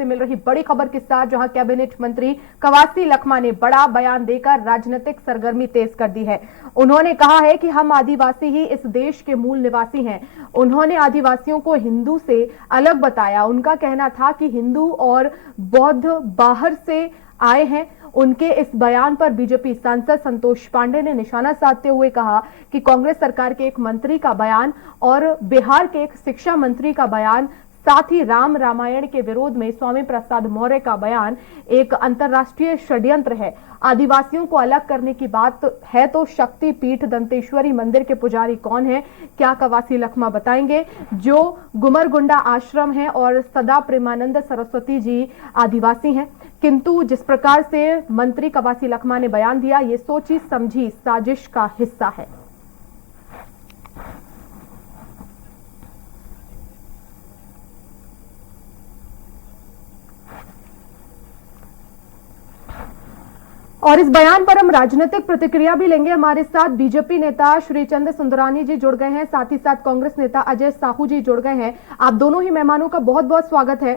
से मिल रही बड़ी खबर के साथ, जहां कैबिनेट मंत्री कवासी लखमा ने बड़ा बयान देकर राजनीतिक सरगर्मी तेज कर दी है। उन्होंने कहा है कि हम आदिवासी ही इस देश के मूल निवासी हैं। उन्होंने आदिवासियों को हिंदू से अलग बताया। उनका कहना था कि हिंदू और बौद्ध बाहर से आए हैं। उनके इस बयान पर बीजेपी सांसद संतोष पांडे ने निशाना साधते हुए कहा कि कांग्रेस सरकार के एक मंत्री का बयान और बिहार के एक शिक्षा मंत्री का बयान, साथ ही राम रामायण के विरोध में स्वामी प्रसाद मौर्य का बयान एक अंतर्राष्ट्रीय षड्यंत्र है। आदिवासियों को अलग करने की बात है तो शक्ति पीठ दंतेश्वरी मंदिर के पुजारी कौन है, क्या कवासी लखमा बताएंगे, जो गुमरगुंडा आश्रम है और सदा प्रेमानंद सरस्वती जी आदिवासी हैं। किंतु जिस प्रकार से मंत्री कवासी लखमा ने बयान दिया, ये सोची समझी साजिश का हिस्सा है। और इस बयान पर हम राजनीतिक प्रतिक्रिया भी लेंगे। हमारे साथ बीजेपी नेता श्री चंद सुंदरानी जी जुड़ गए हैं, साथ ही साथ कांग्रेस नेता अजय साहू जी जुड़ गए हैं। आप दोनों ही मेहमानों का बहुत बहुत स्वागत है।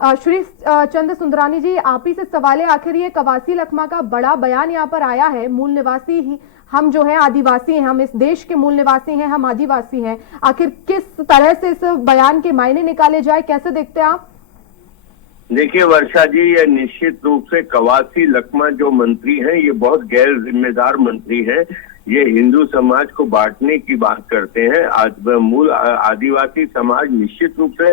श्री चंद सुंदरानी जी, आप ही से सवाल है, आखिर ये कवासी लखमा का बड़ा बयान यहाँ पर आया है, मूल निवासी ही हम जो है आदिवासी हैं, हम इस देश के मूल निवासी हैं, हम आदिवासी हैं। आखिर किस तरह से इस बयान के मायने निकाले जाए, कैसे देखते हैं आप? देखिए वर्षा जी, ये निश्चित रूप से कवासी लखमा जो मंत्री हैं, ये बहुत गैर जिम्मेदार मंत्री हैं। ये हिंदू समाज को बांटने की बात करते हैं। आज मूल आदिवासी समाज निश्चित रूप से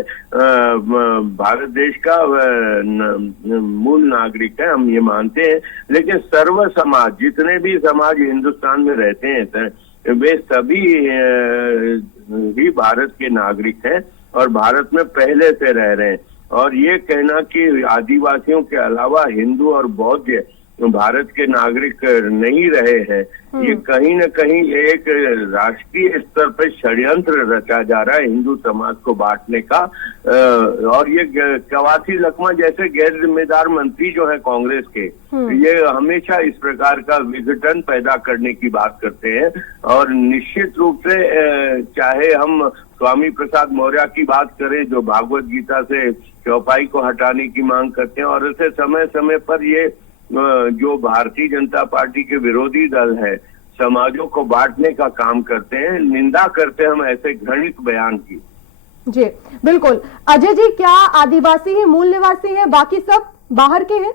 भारत देश का मूल नागरिक है, हम ये मानते हैं। लेकिन सर्व समाज, जितने भी समाज हिंदुस्तान में रहते हैं, वे सभी ही भारत के नागरिक हैं और भारत में पहले से रह रहे हैं। और ये कहना कि आदिवासियों के अलावा हिंदू और बौद्ध भारत के नागरिक नहीं रहे हैं, ये कहीं न कहीं एक राष्ट्रीय स्तर पर षड्यंत्र रचा जा रहा है हिंदू समाज को बांटने का। और ये कवासी लखमा जैसे गैर जिम्मेदार मंत्री जो है कांग्रेस के, ये हमेशा इस प्रकार का विघटन पैदा करने की बात करते हैं। और निश्चित रूप से चाहे हम स्वामी प्रसाद मौर्य की बात करें, जो भागवत गीता से चौपाई को हटाने की मांग करते हैं, और ऐसे समय समय पर ये जो भारतीय जनता पार्टी के विरोधी दल है, समाजों को बांटने का काम करते हैं। निंदा करते हैं हम ऐसे घृणित बयान की। जी बिल्कुल। अजय जी, क्या आदिवासी ही मूल निवासी हैं, बाकी सब बाहर के हैं?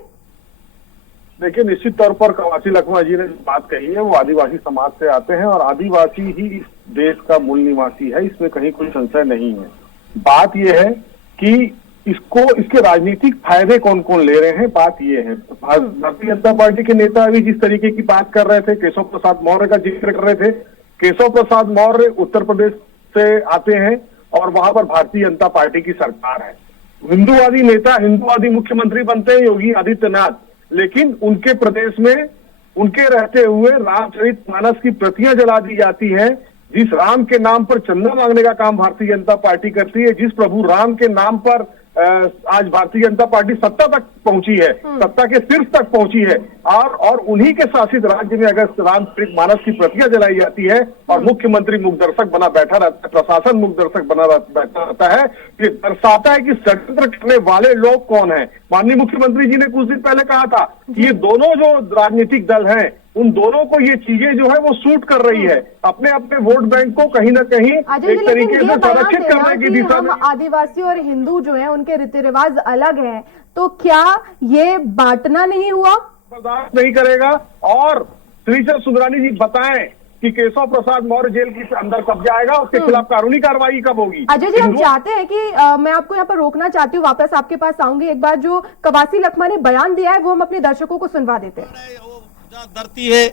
देखिए, निश्चित तौर पर कवासी लखमा जी ने बात कही है, वो आदिवासी समाज से आते हैं और आदिवासी ही इस देश का मूल निवासी है, इसमें कहीं कोई संशय नहीं है। बात यह है कि इसके राजनीतिक फायदे कौन कौन ले रहे हैं, बात ये है। भारतीय जनता पार्टी के नेता अभी जिस तरीके की बात कर रहे थे, केशव प्रसाद मौर्य का जिक्र कर रहे थे। केशव प्रसाद मौर्य उत्तर प्रदेश से आते हैं और वहां पर भारतीय जनता पार्टी की सरकार है। हिंदूवादी नेता, हिंदूवादी मुख्यमंत्री बनते हैं योगी आदित्यनाथ, लेकिन उनके प्रदेश में उनके रहते हुए रामचरितमानस की प्रतियां जला दी जाती हैं। जिस राम के नाम पर चंदा मांगने का काम भारतीय जनता पार्टी करती है, जिस प्रभु राम के नाम पर आज भारतीय जनता पार्टी सत्ता तक पहुंची है, सत्ता के शीर्ष तक पहुंची है, और उन्हीं के शासित राज्य में अगर रामचरितमानस की प्रतियां जलाई जाती है और मुख्यमंत्री मुख दर्शक बना बैठा रहता है, प्रशासन मुख दर्शक बना बैठा रहता है, ये दर्शाता है कि षड्यंत्र करने वाले लोग कौन हैं। माननीय मुख्यमंत्री जी ने कुछ दिन पहले कहा था कि ये दोनों जो राजनीतिक दल हैं, उन दोनों को ये चीजें जो है वो सूट कर रही है, अपने अपने वोट बैंक को कहीं ना कहीं एक तरीके से संरक्षित करने की दिशा में। आदिवासी और हिंदू जो है उनके रीति रिवाज अलग हैं, तो क्या ये बांटना नहीं हुआ? बर्दाश्त नहीं करेगा। और श्री चंद सुंदरानी जी बताएं कि केशव प्रसाद मौर्य जेल के अंदर कब जाएगा, उसके खिलाफ कानूनी कार्रवाई कब होगी? अजय जी, हम चाहते हैं कि मैं आपको यहाँ पर रोकना चाहती हूँ, वापस आपके पास आऊंगी। एक बार जो कवासी लखमा ने बयान दिया है वो हम अपने दर्शकों को सुनवा देते हैं। धरती है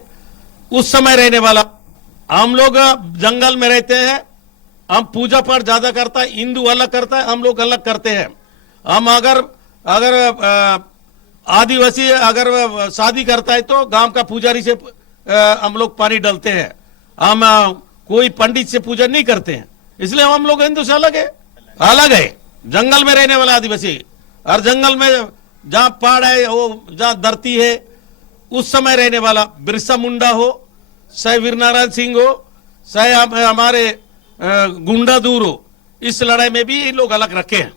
उस समय रहने वाला, हम लोग जंगल में रहते हैं, हम पूजा पाठ ज्यादा करता है, हिंदू अलग करता है, हम लोग अलग करते हैं। हम अगर आदिवासी अगर शादी करता है तो गांव का पुजारी से हम लोग पानी डालते हैं, हम कोई पंडित से पूजा नहीं करते हैं, इसलिए हम लोग हिंदू से अलग है। जंगल में रहने वाला आदिवासी, और जंगल में जहाँ पहाड़ है, वो जहाँ धरती है, उस समय रहने वाला बिरसा मुंडा हो, चाहे वीर नारायण सिंह हो, चाहे हमारे गुंडा दूर हो, इस लड़ाई में भी लोग अलग रखे हैं।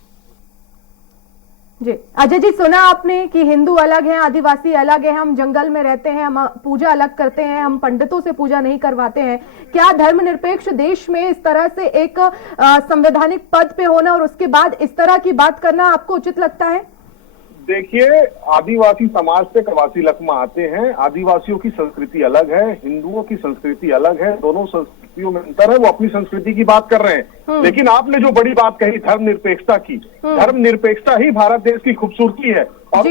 जी अजय जी, सुना आपने कि हिंदू अलग हैं, आदिवासी अलग हैं, हम जंगल में रहते हैं, हम पूजा अलग करते हैं, हम पंडितों से पूजा नहीं करवाते हैं। क्या धर्मनिरपेक्ष देश में इस तरह से एक संवैधानिक पद पे होना और उसके बाद इस तरह की बात करना आपको उचित लगता है? देखिए, आदिवासी समाज से कवासी लखमा आते हैं। आदिवासियों की संस्कृति अलग है, हिंदुओं की संस्कृति अलग है, दोनों संस्कृतियों में अंतर है। वो अपनी संस्कृति की बात कर रहे हैं, लेकिन आपने जो बड़ी बात कही धर्मनिरपेक्षता की, धर्मनिरपेक्षता ही भारत देश की खूबसूरती है। और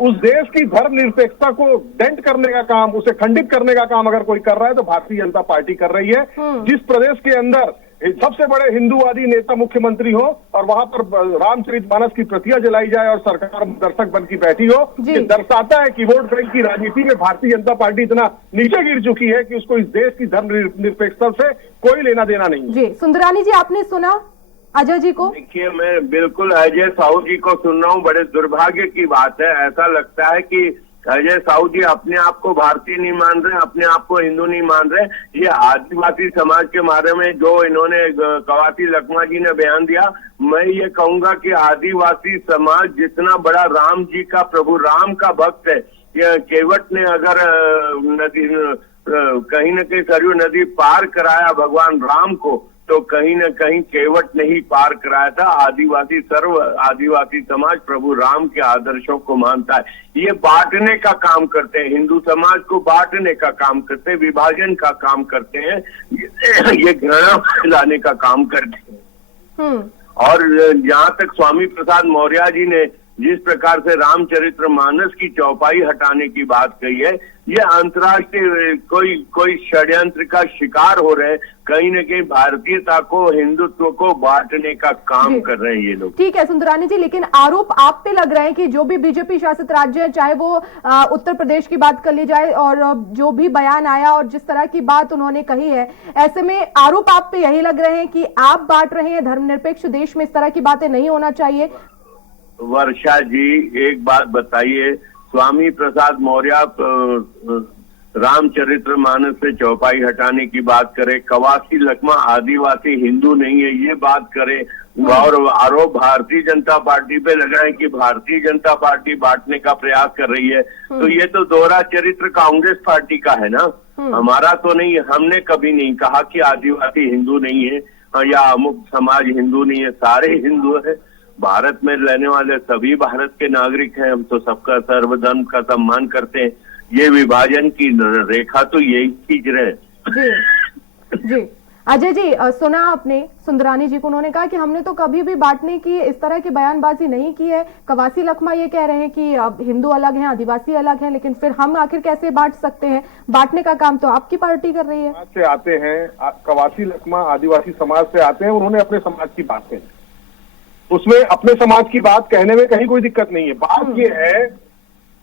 उस देश की धर्मनिरपेक्षता को डेंट करने का काम, उसे खंडित करने का काम अगर कोई कर रहा है तो भारतीय जनता पार्टी कर रही है। जिस प्रदेश के अंदर सबसे बड़े हिंदूवादी नेता मुख्यमंत्री हो और वहां पर रामचरितमानस की प्रतियां जलाई जाए और सरकार दर्शक बन की बैठी हो, ये दर्शाता है कि वोट बैंक की राजनीति में भारतीय जनता पार्टी इतना नीचे गिर चुकी है कि उसको इस देश की धर्मनिरपेक्षता से कोई लेना देना नहीं। जी सुंदरानी जी, आपने सुना अजय जी को? देखिए, मैं बिल्कुल अजय साहू जी को सुन रहा हूँ। बड़े दुर्भाग्य की बात है। ऐसा लगता है कि अजय साहू जी अपने आप को भारतीय नहीं मान रहे, अपने आप को हिंदू नहीं मान रहे। ये आदिवासी समाज के बारे में जो इन्होंने कवासी लखमा जी ने बयान दिया, मैं ये कहूंगा कि आदिवासी समाज जितना बड़ा राम जी का, प्रभु राम का भक्त है, ये केवट ने अगर नदी कहीं न कहीं सरयू नदी पार कराया भगवान राम को, तो कहीं न कहीं केवट ने ही पार कराया था। आदिवासी समाज प्रभु राम के आदर्शों को मानता है। ये बांटने का काम करते हैं, हिंदू समाज को बांटने का काम करते हैं, विभाजन का काम करते हैं, ये घृणा फैलाने का काम करते हैं। और जहां तक स्वामी प्रसाद मौर्य जी ने जिस प्रकार से रामचरितमानस की चौपाई हटाने की बात कही है, ये अंतर्राष्ट्रीय कोई षड्यंत्र का शिकार हो रहे हैं। कहीं न कहीं भारतीयता को, हिंदुत्व को बांटने का काम कर रहे हैं ये लोग। ठीक है सुंदरानी जी, लेकिन आरोप आप पे लग रहे हैं कि जो भी बीजेपी शासित राज्य है, चाहे वो उत्तर प्रदेश की बात कर ली जाए, और जो भी बयान आया और जिस तरह की बात उन्होंने कही है, ऐसे में आरोप आप पे यही लग रहे हैं कि आप बांट रहे हैं। धर्मनिरपेक्ष देश में इस तरह की बातें नहीं होना चाहिए। वर्षा जी, एक बात बताइए, स्वामी प्रसाद मौर्य रामचरितमानस से चौपाई हटाने की बात करे, कवासी लखमा आदिवासी हिंदू नहीं है ये बात करे, और आरोप भारतीय जनता पार्टी पे लग रहा है कि भारतीय जनता पार्टी बांटने का प्रयास कर रही है, तो ये तो दोहरा चरित्र कांग्रेस पार्टी का है ना, हमारा तो नहीं है। हमने कभी नहीं कहा कि आदिवासी हिंदू नहीं है या अमुक समाज हिंदू नहीं है, सारे हिंदू है। भारत में रहने वाले सभी भारत के नागरिक हैं, हम तो सबका सर्वधर्म का सम्मान करते हैं। ये विभाजन की रेखा तो यही खींच रहे हैं। जी अजय जी, सुना आपने सुंदरानी जी को, उन्होंने कहा कि हमने तो कभी भी बांटने की इस तरह की बयानबाजी नहीं की है। कवासी लखमा ये कह रहे हैं कि अब हिंदू अलग हैं, आदिवासी अलग हैं, लेकिन फिर हम आखिर कैसे बांट सकते हैं? बांटने का काम तो आपकी पार्टी कर रही है। से आते हैं कवासी लखमा, आदिवासी समाज से आते हैं, उन्होंने अपने समाज की बात कही, उसमें अपने समाज की बात कहने में कहीं कोई दिक्कत नहीं है। बात यह है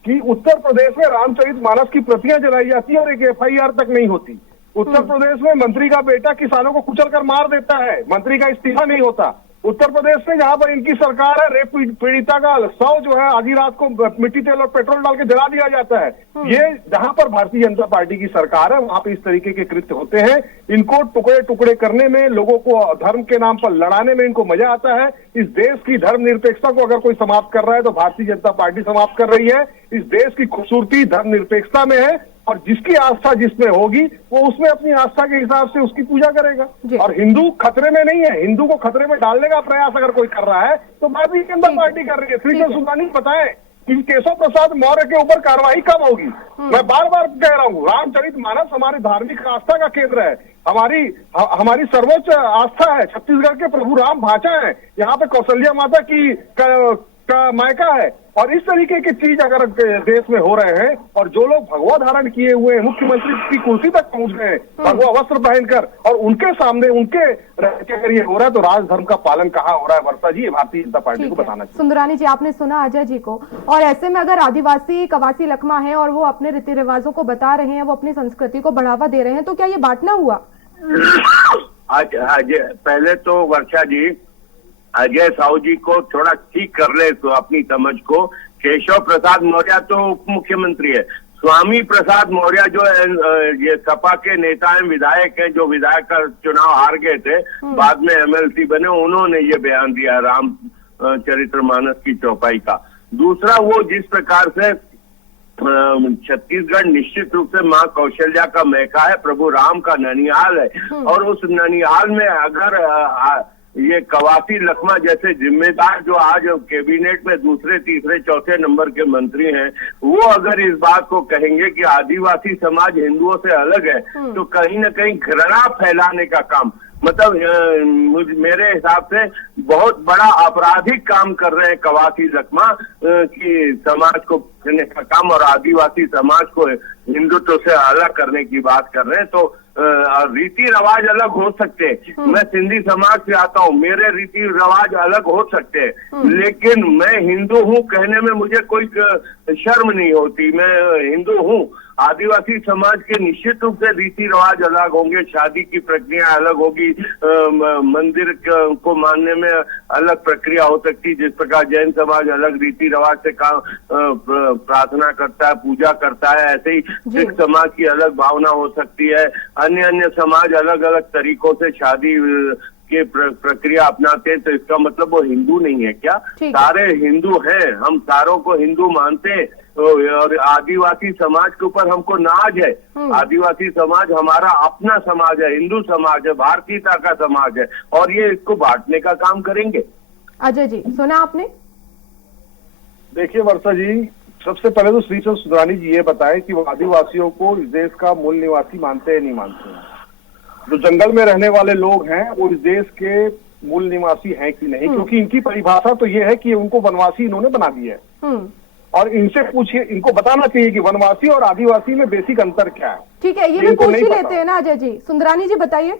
कि उत्तर प्रदेश में रामचरितमानस की प्रतियां जलाई जाती है और एक FIR तक नहीं होती। उत्तर प्रदेश में मंत्री का बेटा किसानों को कुचलकर मार देता है, मंत्री का इस्तीफा नहीं होता। उत्तर प्रदेश में जहां पर इनकी सरकार है, रेप पीड़िता का शव जो है आधी रात को मिट्टी तेल और पेट्रोल डाल के जला दिया जाता है। ये जहां पर भारतीय जनता पार्टी की सरकार है, वहां पे इस तरीके के कृत्य होते हैं। इनको टुकड़े टुकड़े करने में, लोगों को धर्म के नाम पर लड़ाने में इनको मजा आता है। इस देश की धर्मनिरपेक्षता को अगर कोई समाप्त कर रहा है तो भारतीय जनता पार्टी समाप्त कर रही है। इस देश की खूबसूरती धर्मनिरपेक्षता में है, और जिसकी आस्था जिसमें होगी वो उसमें अपनी आस्था के हिसाब से उसकी पूजा करेगा। और हिंदू खतरे में नहीं है। हिंदू को खतरे में डालने का प्रयास अगर कोई कर रहा है तो भारतीय जनता पार्टी कर रही है। श्री सुंदरानी बताएं कि केशव प्रसाद मौर्य के ऊपर कार्रवाई कब होगी? मैं बार बार कह रहा हूँ, रामचरितमानस हमारी धार्मिक आस्था का केंद्र है, हमारी सर्वोच्च आस्था है। छत्तीसगढ़ के प्रभु राम भाषा है, यहाँ पे कौशल्या माता की का मायका है। और इस तरीके की चीज अगर देश में हो रहे हैं, और जो लोग भगवा धारण किए हुए मुख्यमंत्री की कुर्सी तक पहुंच गए भगवा वस्त्र पहनकर, और उनके सामने उनके अगर ये हो रहा है तो राजधर्म का पालन कहाँ हो रहा है? वर्षा जी, भारतीय जनता पार्टी को बताना चाहिए। सुंदरानी जी, आपने सुना अजय जी को, और ऐसे में अगर आदिवासी कवासी लखमा है और वो अपने रीति रिवाजों को बता रहे हैं, वो अपनी संस्कृति को बढ़ावा दे रहे हैं, तो क्या ये बांटना हुआ? आज पहले तो वर्षा जी, अजय साहू जी को थोड़ा ठीक कर ले तो अपनी समझ को। केशव प्रसाद मौर्य तो उप मुख्यमंत्री है, स्वामी प्रसाद मौर्य जो ये सपा के नेता हैं, विधायक हैं, जो विधायक का चुनाव हार गए थे, बाद में MLC बने, उन्होंने ये बयान दिया चरित्रमानस की चौपाई का। दूसरा, वो जिस प्रकार से छत्तीसगढ़ निश्चित रूप से माँ कौशल्या का मैका है, प्रभु राम का ननिहाल है, और उस ननिहाल में अगर ये कवासी लखमा जैसे जिम्मेदार जो आज कैबिनेट में दूसरे तीसरे चौथे नंबर के मंत्री हैं, वो अगर इस बात को कहेंगे कि आदिवासी समाज हिंदुओं से अलग है, तो कहीं ना कहीं घृणा फैलाने का काम, मतलब मेरे हिसाब से बहुत बड़ा आपराधिक काम कर रहे हैं कवासी लखमा कि समाज को करने का काम, और आदिवासी समाज को हिंदुत्व से अलग करने की बात कर रहे हैं। तो रीति रिवाज अलग हो सकते हैं, मैं सिंधी समाज से आता हूँ, मेरे रीति रिवाज अलग हो सकते हैं, लेकिन मैं हिंदू हूँ कहने में मुझे कोई शर्म नहीं होती, मैं हिंदू हूँ। आदिवासी समाज के निश्चित रूप से रीति रिवाज अलग होंगे, शादी की प्रक्रिया अलग होगी, मंदिर को मानने में अलग प्रक्रिया हो सकती, जिस प्रकार जैन समाज अलग रीति रिवाज से प्रार्थना करता है, पूजा करता है, ऐसे ही सिख समाज की अलग भावना हो सकती है, अन्य अन्य समाज अलग अलग तरीकों से शादी के प्रक्रिया अपनाते हैं। तो इसका मतलब वो हिंदू नहीं है क्या? सारे हिंदू हैं, हम सारों को हिंदू मानते हैं, और आदिवासी समाज के ऊपर हमको नाज है। आदिवासी समाज हमारा अपना समाज है, हिंदू समाज है, भारतीयता का समाज है, और ये इसको बांटने का काम करेंगे। अजय जी, सुना आपने? देखिए वर्षा जी, सबसे पहले तो श्रीचंद सुंदरानी जी ये बताएं कि वो आदिवासियों को इस देश का मूल निवासी मानते हैं नहीं मानते हैं। जो जंगल में रहने वाले लोग हैं वो इस देश के मूल निवासी हैं कि नहीं, क्योंकि इनकी परिभाषा तो ये है कि उनको वनवासी इन्होंने बना दिया है। और इनसे पूछिए, इनको बताना चाहिए कि वनवासी और आदिवासी में बेसिक अंतर क्या है। ठीक है, ये भी पूछ ही लेते हैं ना अजय जी। सुंदरानी जी बताइए,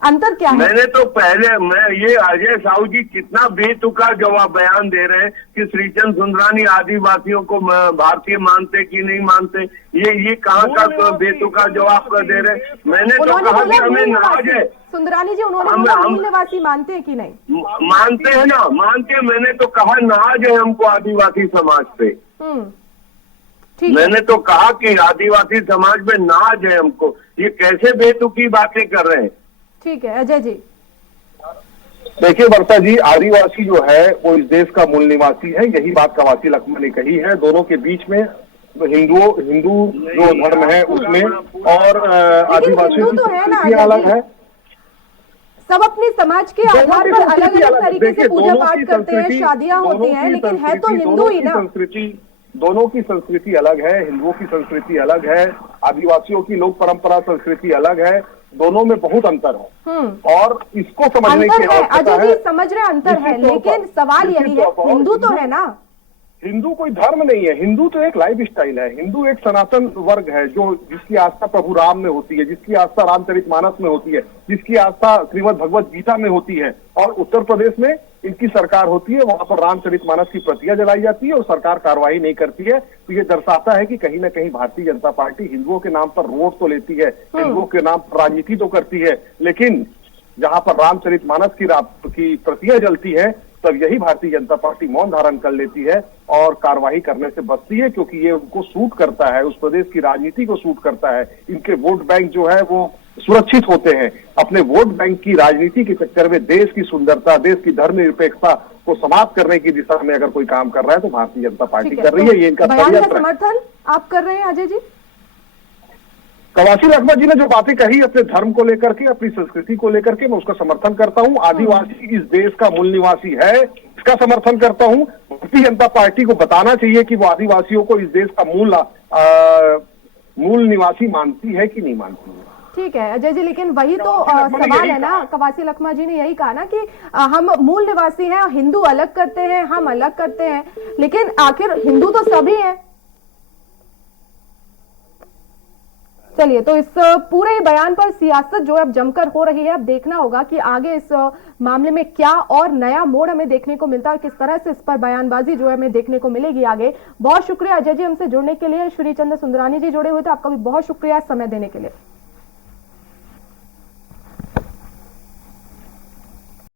अंतर क्या है? मैंने तो पहले ये अजय साहू जी कितना बेतुका जवाब बयान दे रहे हैं कि श्रीचंद सुंदरानी आदिवासियों को भारतीय मानते कि नहीं मानते, ये कहाँ का बेतुका जवाब दे रहे हैं। मैंने तो कहा कि हमें नाज है। सुंदरानी जी, उन्होंने बोला मूल निवासी मानते हैं कि नहीं? मानते हैं ना, मानते हैं। मैंने तो कहा नाज है हमको आदिवासी समाज पे। मैंने तो कहा कि आदिवासी समाज में नाज है हमको। ये कैसे बेतुकी बातें कर रहे हैं? ठीक है अजय जी। देखिए वर्षा जी, आदिवासी जो है वो इस देश का मूल निवासी है, यही बात कवासी लखमा ने कही है। दोनों के बीच में हिंदू जो धर्म है उसमें और आदिवासियों की संस्कृति अलग है। सब अपने समाज के आधार पर अलग अलग तरीके से पूजा पाठ करते हैं, शादियां होती हैं, लेकिन है तो हिंदू ही ना। दोनों की संस्कृति अलग है, हिंदुओं की संस्कृति अलग है, आदिवासियों की लोक परंपरा संस्कृति अलग है, दोनों में बहुत अंतर है। और इसको समझने की आवश्यकता है। अजय जी समझ रहे अंतर है, लेकिन सवाल यही है, हिंदू तो है ना। हिंदू कोई धर्म नहीं है, हिंदू तो एक लाइफ स्टाइल है। हिंदू एक सनातन वर्ग है जो जिसकी आस्था प्रभु राम में होती है, जिसकी आस्था रामचरितमानस में होती है, जिसकी आस्था श्रीमद् भगवत गीता में होती है। और उत्तर प्रदेश में इनकी सरकार होती है, वहां पर रामचरितमानस की प्रतियां जलाई जाती है और सरकार कार्रवाई नहीं करती है। तो ये दर्शाता है कि कहीं ना कहीं भारतीय जनता पार्टी हिंदुओं के नाम पर वोट तो लेती है, हिंदुओं के नाम पर राजनीति तो करती है, लेकिन जहां पर रामचरितमानस की प्रतियां जलती है तब यही भारतीय जनता पार्टी मौन धारण कर लेती है और कार्रवाई करने से बचती है, क्योंकि ये उनको सूट करता है, उस प्रदेश की राजनीति को सूट करता है। इनके वोट बैंक जो है वो सुरक्षित होते हैं। अपने वोट बैंक की राजनीति के चक्कर में देश की सुंदरता, देश की धर्मनिरपेक्षता को समाप्त करने की दिशा में अगर कोई काम कर रहा है तो भारतीय जनता पार्टी कर रही है। ये इनका समर्थन आप कर रहे हैं अजय जी? कवासी लखमा जी ने जो बातें कही अपने धर्म को लेकर के, अपनी संस्कृति को लेकर के, मैं उसका समर्थन करता हूं। आदिवासी इस देश का मूल निवासी है, इसका समर्थन करता हूं। भारतीय जनता पार्टी को बताना चाहिए कि वो आदिवासियों को इस देश का मूल निवासी मानती है कि नहीं मानती है। ठीक है अजय जी, लेकिन वही तो सवाल है ना। कवासी लखमा जी ने यही कहा ना कि हम मूल निवासी हैं, हिंदू अलग करते हैं, हम अलग करते हैं, लेकिन आखिर हिंदू तो सभी हैं। चलिए, तो इस पूरे बयान पर सियासत जो है अब जमकर हो रही है। अब देखना होगा कि आगे इस मामले में क्या और नया मोड़ हमें देखने को मिलता है, किस तरह से इस पर बयानबाजी जो है हमें देखने को मिलेगी आगे। बहुत शुक्रिया अजय जी हमसे जुड़ने के लिए। श्रीचंद सुंदरानी जी जुड़े हुए थे, आपका भी बहुत शुक्रिया समय देने के लिए।